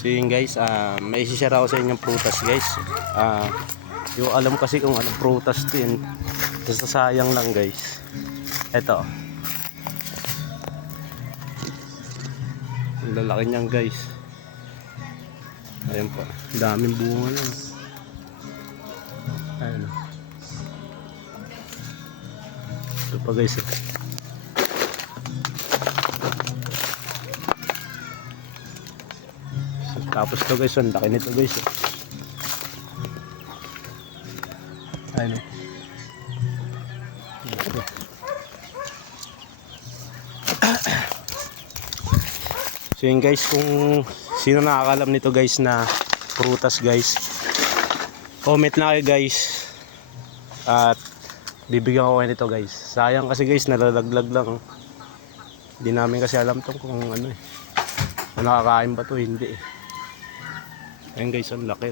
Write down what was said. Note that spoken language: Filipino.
So yun guys, may isi-share ako sa inyong prutas guys. Yung alam kasi kung anong prutas din. Nasasayang lang guys. Eto. Ang lalaki niyan guys. Ayan po. Daming bunga na. Ayan. Ito pa guys. Tapos to guys, ang laki nito guys. Ayun. So yun guys, kung sino nakakalam nito guys na prutas guys, comment na kayo guys. At bibigyan ko kayo nito guys. Sayang kasi guys, nalalaglag lang. Hindi namin kasi alam to kung ano eh. Nakakain ba to, hindi eh. Ayun guys, ang laki.